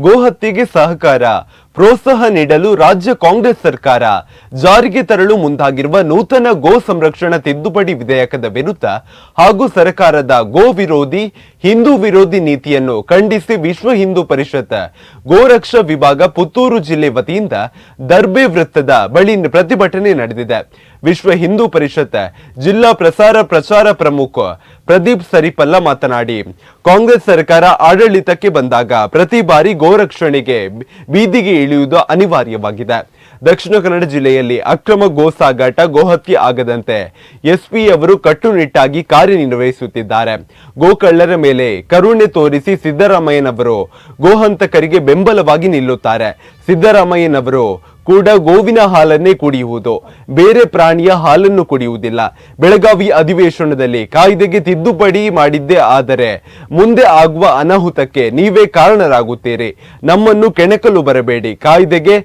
ಗೋಹತ್ಯೆಗೆ ಸಹಕಾರ ಪ್ರೋತ್ಸಾಹ ನೀಡಲು ರಾಜ್ಯ ಕಾಂಗ್ರೆಸ್ ಸರ್ಕಾರ ಜಾರಿಗೆ ತರಲು ಮುಂದಾಗಿರುವ ನೂತನ ಗೋ ಸಂರಕ್ಷಣಾ ತಿದ್ದುಪಡಿ ವಿಧೇಯಕದ ವಿರುದ್ಧ ಹಾಗೂ ಸರ್ಕಾರದ ಗೋ ವಿರೋಧಿ, ಹಿಂದೂ ವಿರೋಧಿ ನೀತಿಯನ್ನು ಖಂಡಿಸಿ ವಿಶ್ವ ಹಿಂದೂ ಪರಿಷತ್ ಗೋರಕ್ಷಾ ವಿಭಾಗ ಪುತ್ತೂರು ಜಿಲ್ಲೆ ವತಿಯಿಂದ ದರ್ಬೆ ವೃತ್ತದ ಬಳಿ ಪ್ರತಿಭಟನೆ ನಡೆದಿದೆ. ವಿಶ್ವ ಹಿಂದೂ ಪರಿಷತ್ ಜಿಲ್ಲಾ ಪ್ರಸಾರ ಪ್ರಚಾರ ಪ್ರಮುಖ ಪ್ರದೀಪ್ ಸರಿಪಲ್ಲ ಮಾತನಾಡಿ, ಕಾಂಗ್ರೆಸ್ ಸರ್ಕಾರ ಆಡಳಿತಕ್ಕೆ ಬಂದಾಗ ಪ್ರತಿ ಬಾರಿ ಗೋರಕ್ಷಣೆಗೆ ಬೀದಿಗೆ ಇಳಿಯುವುದು ಅನಿವಾರ್ಯವಾಗಿದೆ. ದಕ್ಷಿಣ ಕನ್ನಡ ಜಿಲ್ಲೆಯಲ್ಲಿ ಅಕ್ರಮ ಗೋ ಸಾಗಾಟ ಗೋಹತ್ಯೆ ಆಗದಂತೆ ಎಸ್ಪಿ ಅವರು ಕಟ್ಟುನಿಟ್ಟಾಗಿ ಕಾರ್ಯನಿರ್ವಹಿಸುತ್ತಿದ್ದಾರೆ. ಗೋಕಳ್ಳರ ಮೇಲೆ ಕರುಣೆ ತೋರಿಸಿ ಸಿದ್ದರಾಮಯ್ಯನವರು ಗೋಹಂತಕರಿಗೆ ಬೆಂಬಲವಾಗಿ ನಿಲ್ಲುತ್ತಾರೆ. ಸಿದ್ದರಾಮಯ್ಯನವರು ಕೂಡ ಗೋವಿನ ಹಾಲನ್ನೇ ಕುಡಿಯುವುದು. ಬೇರೆ ಪ್ರಾಣಿಯ ಹಾಲನ್ನು ಕುಡಿಯುವುದಿಲ್ಲ. ಬೆಳಗಾವಿ ಅಧಿವೇಶನದಲ್ಲಿ ಕಾಯ್ದೆಗೆ ತಿದ್ದುಪಡಿ ಮಾಡಿದ್ದೇ ಆದರೆ ಮುಂದೆ ಆಗುವ ಅನಾಹುತಕ್ಕೆ ನೀವೇ ಕಾರಣರಾಗುತ್ತೀರಿ. ನಮ್ಮನ್ನು ಕೆಣಕಲು ಬರಬೇಡಿ. ಕಾಯ್ದೆಗೆ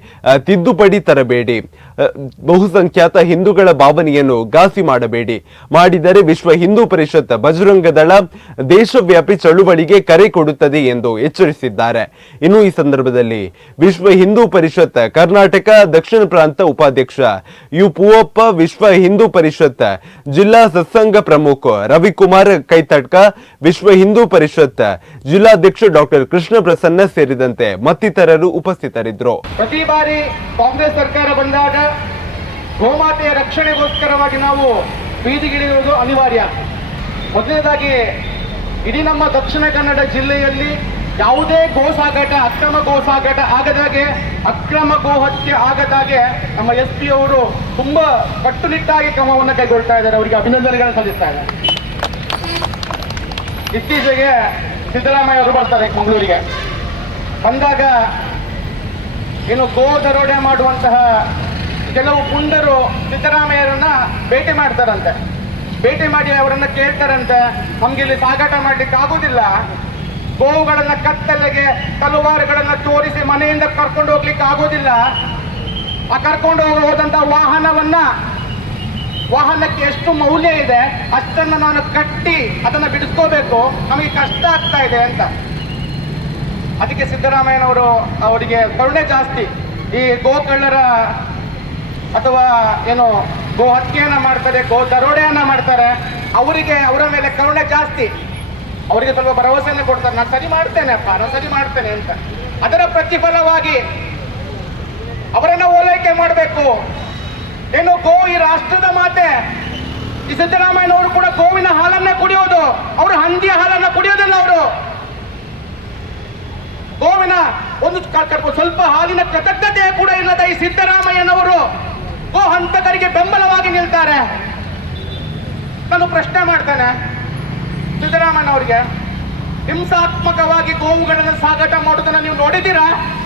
ತಿದ್ದುಪಡಿ ತರಬೇಡಿ. ಬಹುಸಂಖ್ಯಾತ ಹಿಂದೂಗಳ ಭಾವನೆಯನ್ನು ಘಾಸಿ ಮಾಡಬೇಡಿ. ಮಾಡಿದರೆ ವಿಶ್ವ ಹಿಂದೂ ಪರಿಷತ್ ಬಜರಂಗ ದಳ ದೇಶವ್ಯಾಪಿ ಚಳುವಳಿಗೆ ಕರೆ ಕೊಡುತ್ತದೆ ಎಂದು ಎಚ್ಚರಿಸಿದ್ದಾರೆ. ಇನ್ನು ಈ ಸಂದರ್ಭದಲ್ಲಿ ವಿಶ್ವ ಹಿಂದೂ ಪರಿಷತ್ ಕರ್ನಾಟಕ, ದಕ್ಷಿಣ ಪ್ರಾಂತ ಉಪಾಧ್ಯಕ್ಷ ಯು ಪೂವಪ್ಪ, ವಿಶ್ವ ಹಿಂದೂ ಪರಿಷತ್ ಜಿಲ್ಲಾ ಸತ್ಸಂಗ ಪ್ರಮುಖ ರವಿಕುಮಾರ್ ಕೈತಡ್ಕ, ವಿಶ್ವ ಹಿಂದೂ ಪರಿಷತ್ ಜಿಲ್ಲಾಧ್ಯಕ್ಷ ಡಾಕ್ಟರ್ ಕೃಷ್ಣ ಪ್ರಸನ್ನ ಸೇರಿದಂತೆ ಮತ್ತಿತರರು ಉಪಸ್ಥಿತರಿದ್ದರು. ಪ್ರತಿ ಬಾರಿ ಕಾಂಗ್ರೆಸ್ ಸರ್ಕಾರ ಬಂದಾಗ ಗೋಮಾತೆಯ ರಕ್ಷಣೆಗೋಸ್ಕರವಾಗಿ ನಾವು ಬೀದಿಗಿಳಿಯುವುದು ಅನಿವಾರ್ಯ. ಮೊದಲನೇದಾಗಿ, ಇಡೀ ನಮ್ಮ ದಕ್ಷಿಣ ಕನ್ನಡ ಜಿಲ್ಲೆಯಲ್ಲಿ ಯಾವುದೇ ಗೋ ಸಾಗಾಟ ಅಕ್ರಮ ಗೋ ಸಾಗಾಟ ಆಗದಾಗೆ ಅಕ್ರಮ ಗೋ ಹತ್ಯೆ ಆಗದಾಗೆ ನಮ್ಮ ಎಸ್ ಪಿ ಅವರು ತುಂಬಾ ಕಟ್ಟುನಿಟ್ಟಾಗಿ ಕ್ರಮವನ್ನು ಕೈಗೊಳ್ತಾ ಇದ್ದಾರೆ. ಅವರಿಗೆ ಅಭಿನಂದನೆಗಳನ್ನು ಸಲ್ಲಿಸ್ತಾ ಇದ್ದಾರೆ. ಇತ್ತೀಚೆಗೆ ಸಿದ್ದರಾಮಯ್ಯ ಅವರು ಬರ್ತಾರೆ ಮಂಗಳೂರಿಗೆ. ಬಂದಾಗ, ಏನು ಗೋ ದರೋಡೆ ಮಾಡುವಂತಹ ಕೆಲವು ಪುಂಡರು ಸಿದ್ದರಾಮಯ್ಯರನ್ನ ಭೇಟಿ ಮಾಡ್ತಾರಂತೆ. ಭೇಟಿ ಮಾಡಿ ಅವರನ್ನ ಕೇಳ್ತಾರಂತೆ. ನಮ್ಗೆ ಇಲ್ಲಿ ಸಾಗಾಟ ಮಾಡ್ಲಿಕ್ಕೆ ಆಗುದಿಲ್ಲ ಗೋವುಗಳನ್ನ ಕತ್ತಲೆಗೆ, ತಲುವಾರುಗಳನ್ನ ತೋರಿಸಿ ಮನೆಯಿಂದ ಕರ್ಕೊಂಡು ಹೋಗ್ಲಿಕ್ಕೆ ಆಗೋದಿಲ್ಲ ಆ ಕರ್ಕೊಂಡು ಹೋಗಿ ಹೋದಂತ ವಾಹನವನ್ನ, ವಾಹನಕ್ಕೆ ಎಷ್ಟು ಮೌಲ್ಯ ಇದೆ ಅಷ್ಟನ್ನ ನಾನು ಕಟ್ಟಿ ಅದನ್ನ ಬಿಡಿಸ್ಕೋಬೇಕು. ನಮಗೆ ಕಷ್ಟ ಆಗ್ತಾ ಇದೆ ಅಂತ. ಅದಕ್ಕೆ ಸಿದ್ದರಾಮಯ್ಯನವರು ಅವರಿಗೆ ಕರುಣೆ ಜಾಸ್ತಿ. ಈ ಗೋಕಳ್ಳರ ಅಥವಾ ಏನು ಗೋ ಹತ್ಯೆಯನ್ನ ಮಾಡ್ತಾರೆ, ಗೋ ದರೋಡೆಯನ್ನ ಮಾಡ್ತಾರೆ, ಅವರಿಗೆ ಅವರ ಮೇಲೆ ಕರುಣೆ ಜಾಸ್ತಿ. ಅವರಿಗೆ ಸ್ವಲ್ಪ ಭರವಸೆಯನ್ನು ಕೊಡ್ತಾರೆ. ನಾನು ಸರಿ ಮಾಡ್ತೇನೆ ಅಪ್ಪ, ನಾನು ಸರಿ ಮಾಡ್ತೇನೆ ಅಂತ. ಅದರ ಪ್ರತಿಫಲವಾಗಿ ಅವರನ್ನ ಓಲೈಕೆ ಮಾಡಬೇಕು. ಏನು ಗೋ ಈ ರಾಷ್ಟ್ರದ ಮಾತೆ. ಈ ಸಿದ್ದರಾಮಯ್ಯನವರು ಕೂಡ ಗೋವಿನ ಹಾಲನ್ನ ಕುಡಿಯೋದು. ಅವರು ಹಂದಿಯ ಹಾಲನ್ನ ಕುಡಿಯೋದಿಲ್ಲ ಅವರು. ಗೋವಿನ ಒಂದು ಸ್ವಲ್ಪ ಹಾಲಿನ ಕೃತಜ್ಞತೆ ಕೂಡ ಇಲ್ಲದ ಈ ಸಿದ್ದರಾಮಯ್ಯನವರು ಗೋ ಹಂತಕರಿಗೆ ಬೆಂಬಲವಾಗಿ ನಿಲ್ತಾರೆ ನಾನು ಪ್ರಶ್ನೆ ಮಾಡ್ತೇನೆ. ಸಿದ್ದರಾಮಯ್ಯನವರಿಗೆ ಹಿಂಸಾತ್ಮಕವಾಗಿ ಗೋವುಗಳನ್ನು ಸಾಗಾಟ ಮಾಡೋದನ್ನ ನೀವು ನೋಡಿದ್ದೀರಾ?